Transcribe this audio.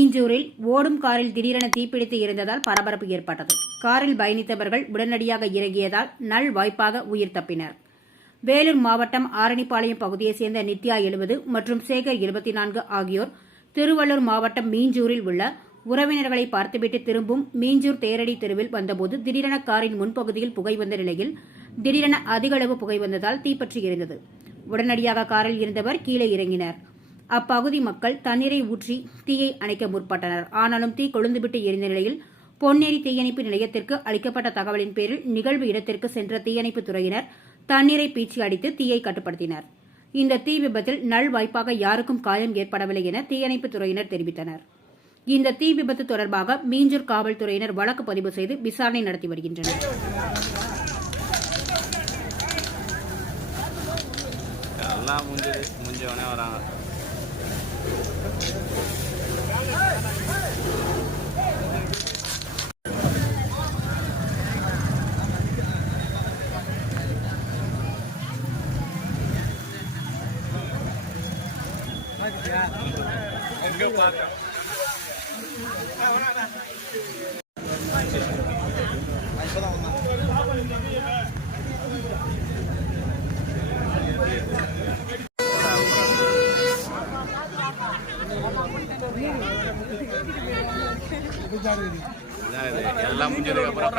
மீஞ்சூரில் ஓடும் காரில் திடீரென தீப்பிடித்து இருந்ததால் பரபரப்பு ஏற்பட்டது. காரில் பயணித்தவர்கள் உடனடியாக இறங்கியதால் நல்வாய்ப்பாக உயிர் தப்பினர். வேலூர் மாவட்டம் ஆரணிப்பாளையம் பகுதியைச் சேர்ந்த நித்யா 70 மற்றும் சேகர் 24 ஆகியோர் திருவள்ளூர் மாவட்டம் மீஞ்சூரில் உள்ள உறவினர்களை பார்த்துவிட்டு திரும்பும் மீஞ்சூர் தேரடி தெருவில் வந்தபோது திடீரென காரின் முன்பகுதியில் புகை வந்த நிலையில் திடீரென அதிக அளவு புகை வந்ததால் தீப்பற்றி எரிந்தது. உடனடியாக காரில் இருந்தவர் கீழே இறங்கினர். அப்பகுதி மக்கள் தண்ணீரை ஊற்றி தீயை அணைக்க முற்பட்டனர். ஆனாலும் தீ கொழுந்துவிட்டு எரிந்த நிலையில் பொன்னேரி தீயணைப்பு நிலையத்திற்கு அளிக்கப்பட்ட தகவலின் பேரில் நிகழ்வு இடத்திற்கு சென்ற தீயணைப்பு துறையினர் தண்ணீரை பீச்சி அடித்து தீயை கட்டுப்படுத்தினர். இந்த தீ விபத்தில் நல்வாய்ப்பாக யாருக்கும் காயம் ஏற்படவில்லை என தீயணைப்பு துறையினர் தெரிவித்தனர். இந்த தீ விபத்து தொடர்பாக மீஞ்சூர் காவல்துறையினர் வழக்கு பதிவு செய்து விசாரணை நடத்தி வருகின்றனர். எல்லாம் முடிஞ்சதுக்கு அப்புறம்